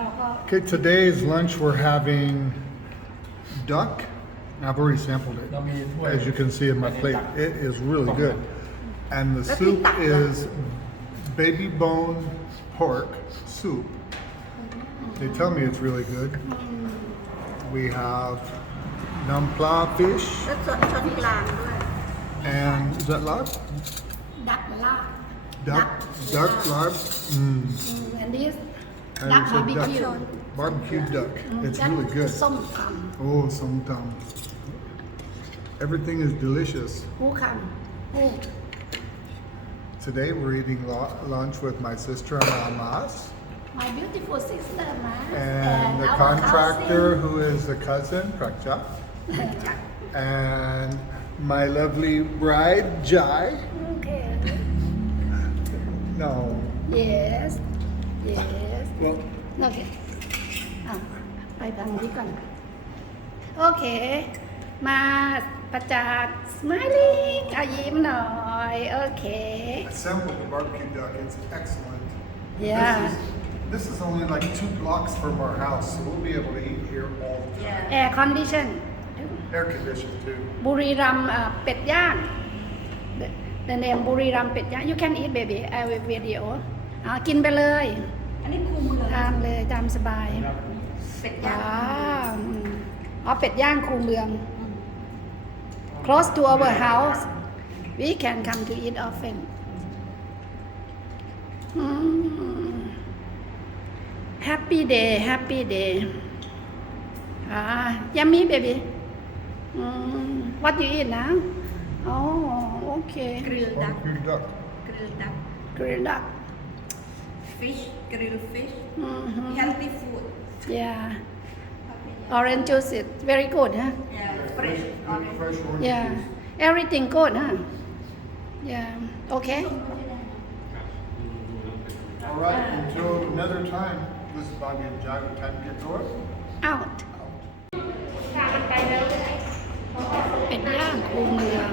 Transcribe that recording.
Okay, today's lunch we're having duck. I've already sampled it. As you can see in my plate, it is really good. And the soup is baby bone pork soup. They tell me it's really good. We have nampla fish. แล้วส่วนช้อนกลางด้วย And is that lard? ดักลาบ Duck lard. and this And duck it's a barbecue Barbecue duck. It's That really good. ส้มต Oh, somtam. Everything is delicious. ำผู้คำผู้ Today we're eating lunch with my sister and Mas. my beautiful sister มา And the our contractor cousin. who is the cousin, Prakcha. And my lovely bride, Jai. Okay No. yes Well, โอเคอ่ะไปทางนี้ก่อนโอเค มาประจักษ์ smiling เอายิ้มหน่อย โอเค assembled the barbecue duck. It's excellent. Yeah. This is only like 2 blocks from our house, so we'll be able to eat here all the time. air condition Air conditioned too. บุรีรัมย์เป็ดย่าง the name บุรีรัมย์เป็ดย่าง you can eat baby I will video กินไปเลย อันนี้คูมูล ทานเลยตามสบาย เป็ดย่าง เป็ดย่างคูเมือง close to our house we can come to eat often happy day yummy baby what you eat now oh okay กริลดัก Barbecue duck. กริลดัก grilled duck ฟิชกริลฟิช Mhm. healthy food yeah orange juice is very good huh fresh orange Fresh orange yeah juice. everything good huh yeah okay All right, until another time. This is Bobby and Jai with Time to Get North. out เป็ดย่างคูเมือง